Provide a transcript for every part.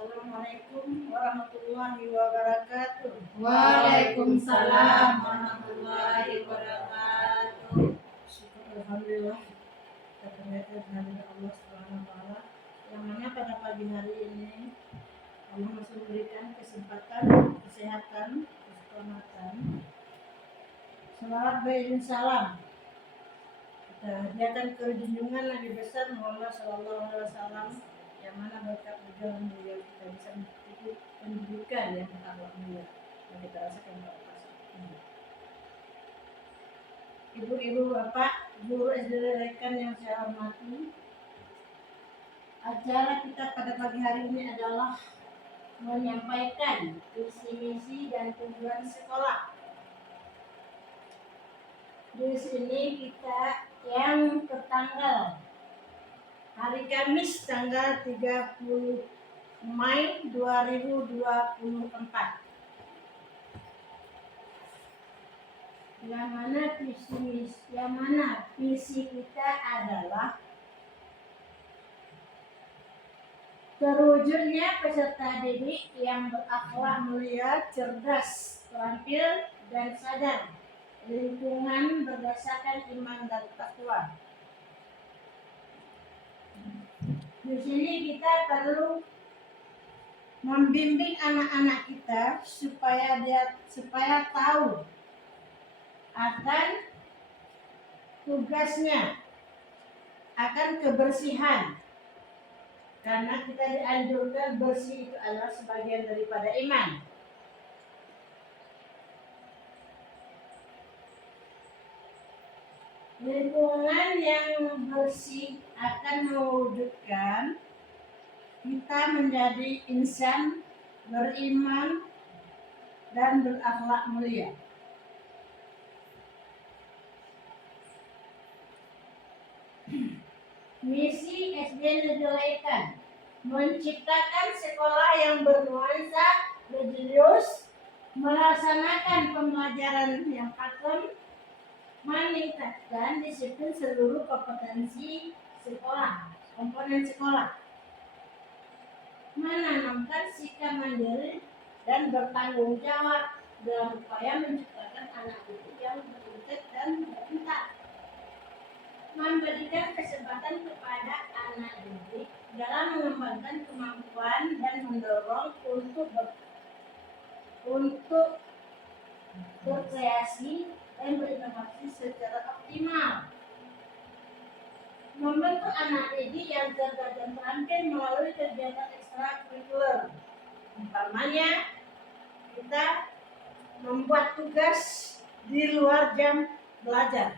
Assalamualaikum warahmatullahi wabarakatuh. Waalaikumsalam warahmatullahi wabarakatuh. Syukur alhamdulillah kita ternyata dihadiri Allah Subhanahu wa taala yang mana pada pagi hari ini Allah masih memberikan kesempatan, kesehatan, keselamatan. Salawat beriring salam kita hadiahkan ke junjungan Nabi besar Muhammad sallallahu alaihi wasallam yang mana berkat perjalanan beliau kita bisa mengikuti pendidikan yang berakhlak mulia yang kita rasakan bersama. Ibu-ibu, bapak, guru SD rekan yang saya hormati, acara kita pada pagi hari ini adalah menyampaikan visi misi dan tujuan sekolah. Di sini kita yang tertanggal hari Kamis tanggal 30 Mei 2024. Yang mana visi kita adalah terwujudnya peserta didik yang berakhlak mulia, cerdas, terampil, dan sadar lingkungan berdasarkan iman dan takwa. Di sini kita perlu membimbing anak-anak kita supaya tahu akan tugasnya, akan kebersihan. Karena kita dianjurkan bersih itu adalah sebagian daripada iman. Lingkungan yang bersih akan mewujudkan kita menjadi insan beriman dan berakhlak mulia. Misi SD Negeri Laikan menciptakan sekolah yang bernuansa religius, melaksanakan pembelajaran yang pakem, meningkatkan disiplin seluruh kompetensi sekolah, komponen sekolah, menanamkan sikap mandiri dan bertanggung jawab dalam upaya menciptakan anak didik yang berintegritas dan berpintar, memberikan kesempatan kepada anak didik dalam mengembangkan kemampuan dan mendorong untuk berkreasi dan berinovasi secara optimal. Membentuk anak didik yang cerdas dan terampil melalui kegiatan ekstrakurikuler. Umpamanya, kita membuat tugas di luar jam belajar.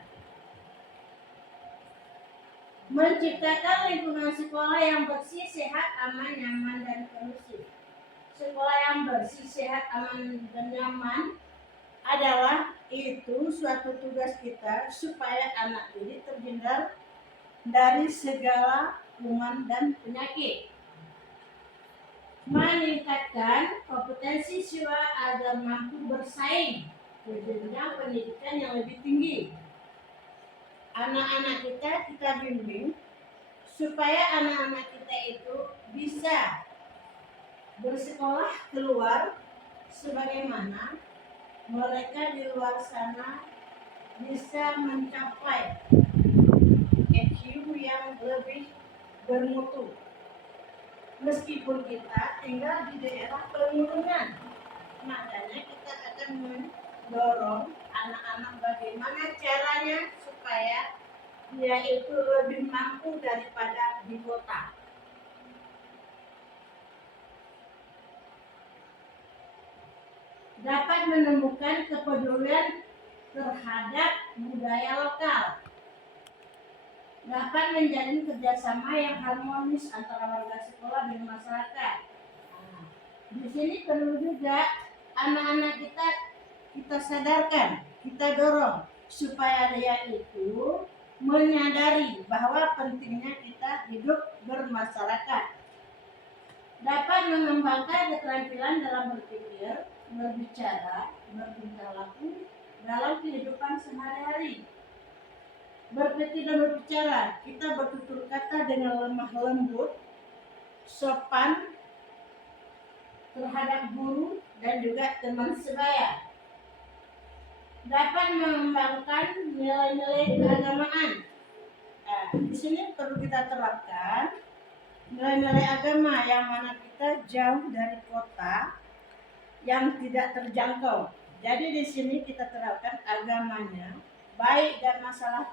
Menciptakan lingkungan sekolah yang bersih, sehat, aman, nyaman, dan kondusif. Sekolah yang bersih, sehat, aman, dan nyaman adalah itu suatu tugas kita supaya anak didik terhindar dari segala kuman dan penyakit. Meningkatkan kompetensi siswa agar mampu bersaing ke jenjang pendidikan yang lebih tinggi. Anak-anak kita bimbing supaya anak-anak kita itu bisa bersekolah keluar sebagaimana mereka di luar sana bisa mencapai IQ yang lebih bermutu. Meskipun kita tinggal di daerah pegunungan, makanya kita akan mendorong anak-anak bagaimana caranya supaya dia itu lebih mampu daripada di kota. Dapat menemukan kepedulian terhadap budaya lokal. Dapat menjalin kerjasama yang harmonis antara warga sekolah dan masyarakat. Di sini perlu juga anak-anak kita sadarkan, kita dorong supaya dia itu menyadari bahwa pentingnya kita hidup bermasyarakat. Dapat mengembangkan keterampilan dalam berpikir, berbicara, bertingkah laku dalam kehidupan sehari-hari. Berpikir dan berbicara, kita bertutur kata dengan lemah lembut, sopan, terhadap guru dan juga teman sebaya. Dapat mengembangkan nilai-nilai keagamaan. Nah, di sini perlu kita terapkan nilai-nilai agama yang mana kita jauh dari kota yang tidak terjangkau. Jadi di sini kita terapkan agamanya, baik dan masalah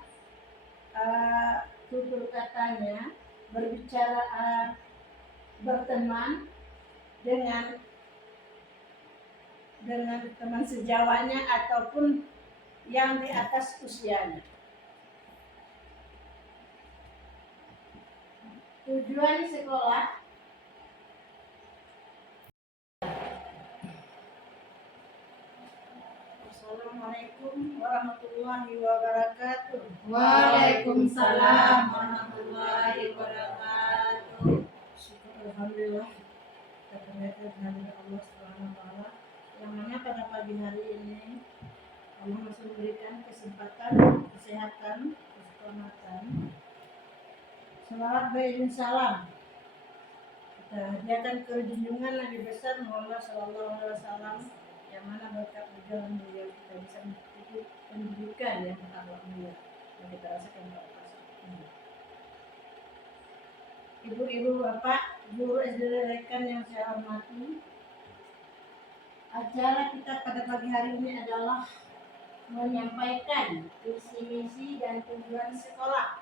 tutur katanya, berbicara, berteman dengan teman sejawatnya ataupun yang di atas usianya. Tujuan sekolah Assalamualaikum warahmatullahi wabarakatuh. Waalaikumsalam warahmatullahi wabarakatuh. Alhamdulillah kita ternyata kehadirat Allah Subhanahu wa taala yang mana pada pagi hari ini Allah masih memberikan kesempatan, kesehatan, keselamatan. Salawat beriring salam kita hadiahkan ke junjungan Nabi besar Muhammad sallallahu alaihi wasallam yang mana berkat perjalanan beliau kita bisa mengikuti pendidikan yang berakhlak mulia yang kita rasakan pada ini. Ibu-ibu, bapak, guru SD rekan yang saya hormati, acara kita pada pagi hari ini adalah menyampaikan visi misi dan tujuan sekolah.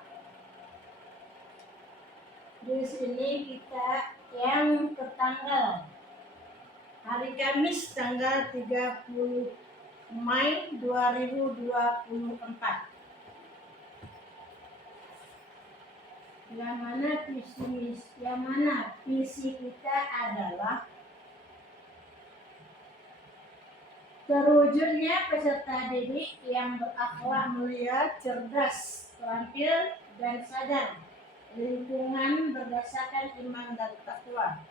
Di sini kita yang tertanggal hari Kamis tanggal 30 Mei 2024. Yang mana visi kita adalah terwujudnya peserta didik yang berakhlak mulia, cerdas, terampil, dan sadar, lingkungan berdasarkan iman dan takwa.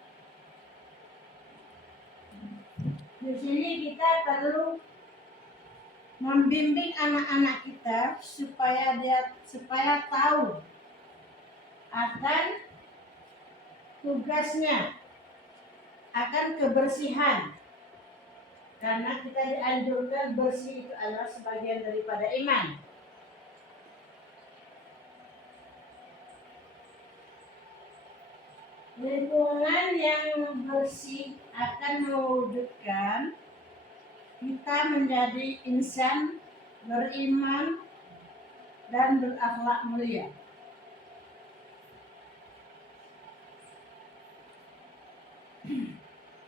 Di sini kita perlu membimbing anak-anak kita supaya tahu akan tugasnya, akan kebersihan. Karena kita dianjurkan bersih itu adalah sebagian daripada iman. Lingkungan yang bersih akan mewujudkan kita menjadi insan beriman dan berakhlak mulia.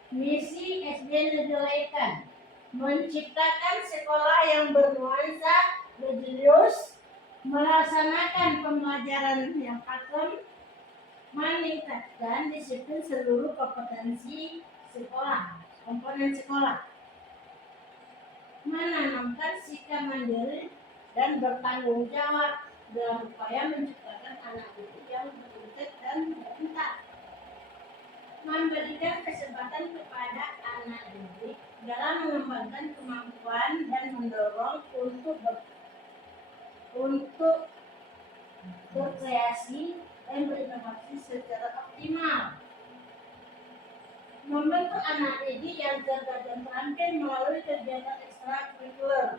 Misi SD Negeri Laikan menciptakan sekolah yang bernuansa religius, melaksanakan pembelajaran yang pakem, meningkatkan disiplin seluruh kompetensi sekolah, komponen sekolah, menanamkan sikap mandiri dan bertanggung jawab dalam upaya menciptakan anak didik yang berintegritas dan berpintar, memberikan kesempatan kepada anak didik dalam mengembangkan kemampuan dan mendorong untuk berkreasi dan berinovasi secara optimal. Membentuk anak didik yang cerdas dan terampil melalui kegiatan ekstrakurikuler.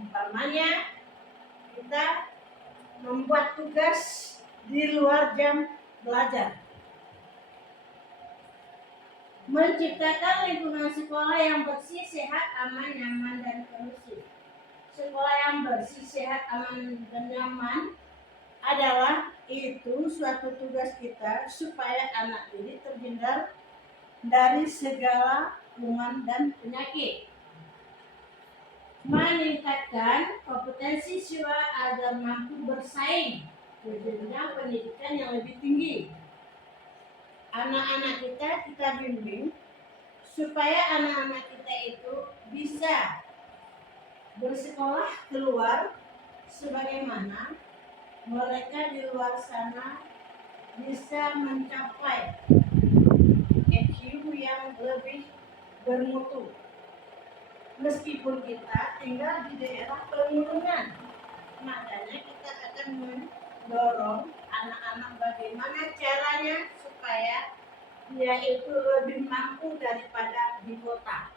Umpamanya, kita membuat tugas di luar jam belajar. Menciptakan lingkungan sekolah yang bersih, sehat, aman, nyaman, dan kondusif. Sekolah yang bersih, sehat, aman, dan nyaman adalah itu suatu tugas kita supaya anak didik terhindar dari segala kuman dan penyakit. Meningkatkan kompetensi siswa agar mampu bersaing ke jenjang pendidikan yang lebih tinggi. Anak-anak kita bimbing supaya anak-anak kita itu bisa bersekolah keluar sebagaimana mereka di luar sana bisa mencapai IQ yang lebih bermutu. Meskipun kita tinggal di daerah pegunungan, makanya kita akan mendorong anak-anak bagaimana caranya supaya dia itu lebih mampu daripada di kota.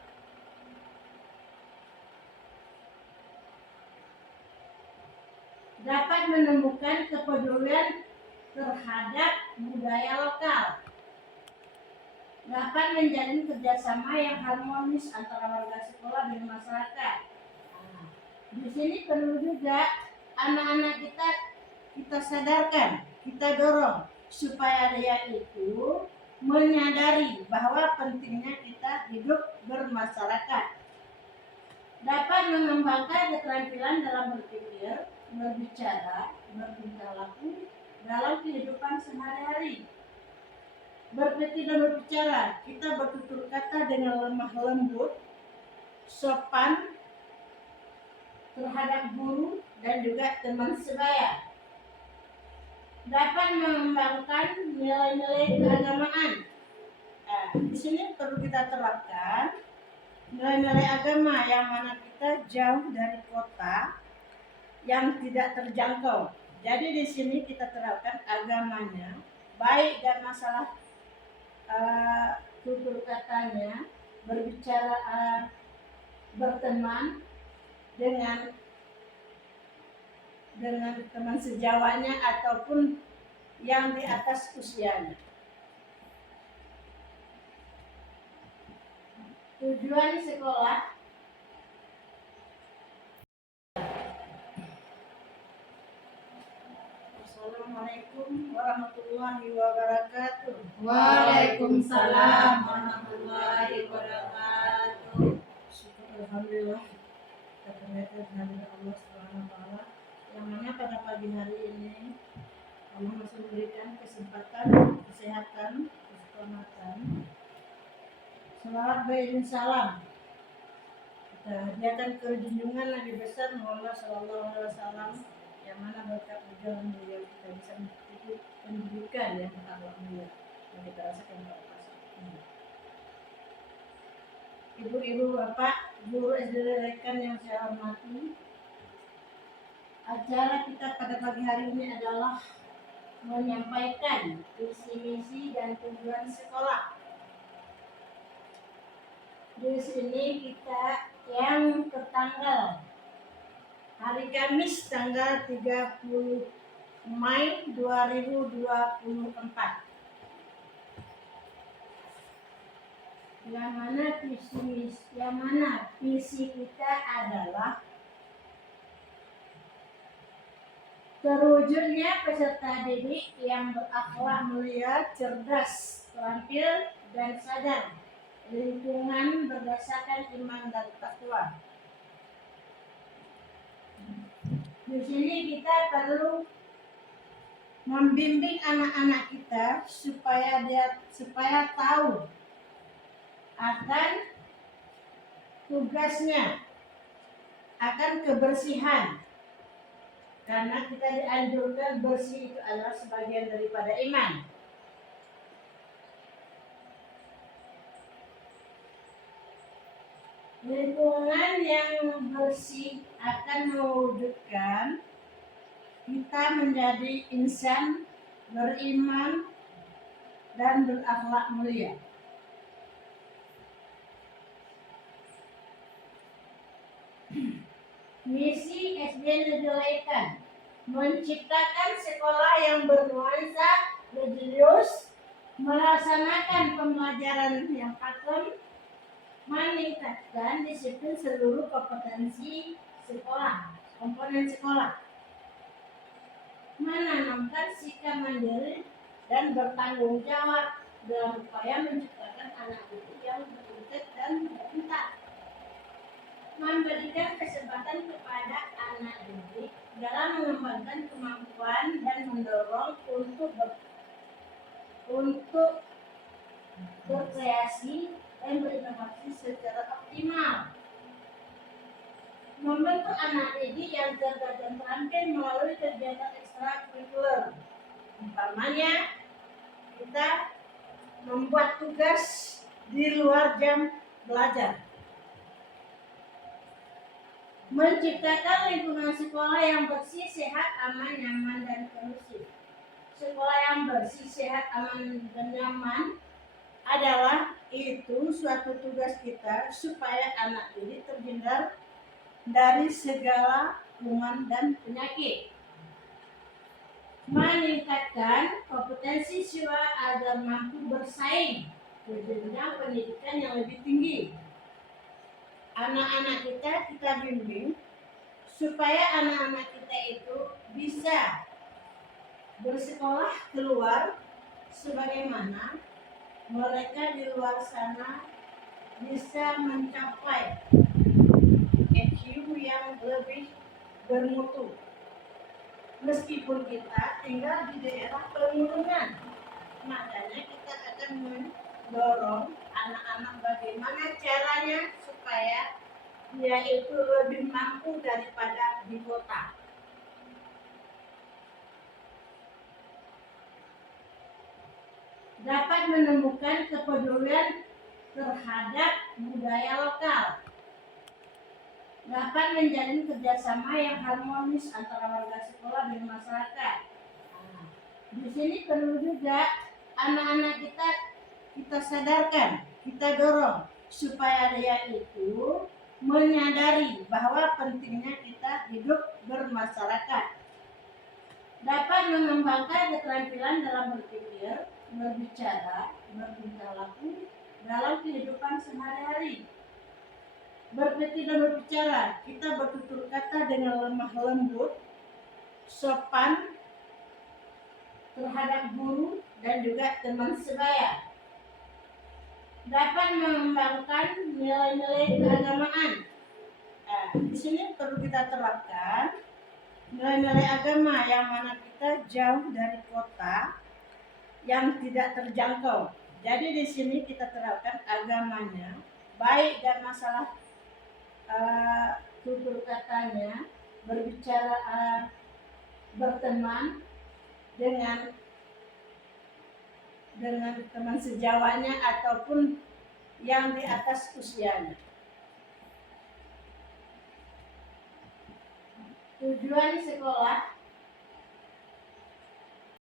Dapat menemukan kepedulian terhadap budaya lokal. Dapat menjalin kerjasama yang harmonis antara warga sekolah dan masyarakat. Nah, di sini perlu juga anak-anak kita sadarkan, kita dorong supaya dia itu menyadari bahwa pentingnya kita hidup bermasyarakat. Dapat mengembangkan keterampilan dalam berpikir, berbicara, bertingkah laku dalam kehidupan sehari-hari. Berpikir dan berbicara, kita bertutur kata dengan lemah lembut, sopan terhadap guru dan juga teman sebaya. Dapat mengembangkan nilai-nilai keagamaan. Nah, di sini perlu kita terapkan nilai-nilai agama yang mana kita jauh dari kota yang tidak terjangkau. Jadi di sini kita terapkan agamanya, baik dan masalah tutur katanya, berbicara, berteman dengan teman sejawatnya ataupun yang di atas usianya. Tujuan sekolah Assalamualaikum warahmatullahi wabarakatuh. Waalaikumsalam warahmatullahi wabarakatuh. Alhamdulillah kita ternyata kehadiran Allah Subhanahu wa taala yang mana pada pagi hari ini Allah masih memberikan kesempatan, kesehatan, keselamatan. Salawat beriring salam kita hadiahkan ke junjungan Nabi besar Muhammad sallallahu alaihi wasallam yang mana berkat perjalanan beliau kita bisa mengikuti pendidikan yang berakhlak mulia yang kita rasakan berapa. Ibu-ibu, bapak, guru SD rekan yang saya hormati, acara kita pada pagi hari ini adalah menyampaikan visi misi dan tujuan sekolah. Di sini kita yang tertanggal hari Kamis tanggal 30 Mei 2024. Yang mana visi kita adalah terwujudnya peserta didik yang berakhlak mulia, cerdas, terampil, dan sadar lingkungan berdasarkan iman dan takwa. Di sini kita perlu membimbing anak-anak kita supaya tahu akan tugasnya, akan kebersihan. Karena kita dianjurkan bersih itu adalah sebagian daripada iman. Lingkungan yang bersih akan mewujudkan kita menjadi insan beriman dan berakhlak mulia. Misi SD Negeri Laikan menciptakan sekolah yang bernuansa religius, melaksanakan pembelajaran yang pakem, meningkatkan disiplin seluruh kompetensi sekolah, komponen sekolah, menanamkan sikap mandiri dan bertanggung jawab dalam upaya menciptakan anak didik yang berintegritas dan berpintar, memberikan kesempatan kepada anak didik dalam mengembangkan kemampuan dan mendorong untuk berkreasi dan berinovasi secara optimal. Membentuk anak didik yang cerdas dan terampil melalui kegiatan ekstrakurikuler. Umpamanya, kita membuat tugas di luar jam belajar. Menciptakan lingkungan sekolah yang bersih, sehat, aman, nyaman, dan kondusif. Sekolah yang bersih, sehat, aman, dan nyaman adalah itu suatu tugas kita supaya anak ini terhindar dari segala kuman dan penyakit. Meningkatkan kompetensi siswa agar mampu bersaing ke jenjang pendidikan yang lebih tinggi. Anak-anak kita bimbing supaya anak-anak kita itu bisa bersekolah keluar sebagaimana mereka di luar sana bisa mencapai IQ yang lebih bermutu. Meskipun kita tinggal di daerah pegunungan, makanya kita akan mendorong anak-anak bagaimana caranya supaya dia itu lebih mampu daripada di kota. Dapat menemukan kepedulian terhadap budaya lokal. Dapat menjalin kerjasama yang harmonis antara warga sekolah dan masyarakat. Di sini perlu juga anak-anak kita sadarkan, kita dorong supaya dia itu menyadari bahwa pentingnya kita hidup bermasyarakat. Dapat mengembangkan keterampilan dalam berpikir, berbicara, bertingkah laku dalam kehidupan sehari-hari. Berpikir dan berbicara, kita bertutur kata dengan lemah lembut, sopan terhadap guru dan juga teman sebaya. Dapat mengembangkan nilai-nilai keagamaan. Nah, di sini perlu kita terapkan nilai-nilai agama yang mana kita jauh dari kota yang tidak terjangkau. Jadi di sini kita terapkan agamanya, baik dan masalah tutur katanya, berbicara, berteman dengan teman sejawatnya ataupun yang di atas usianya. Tujuan sekolah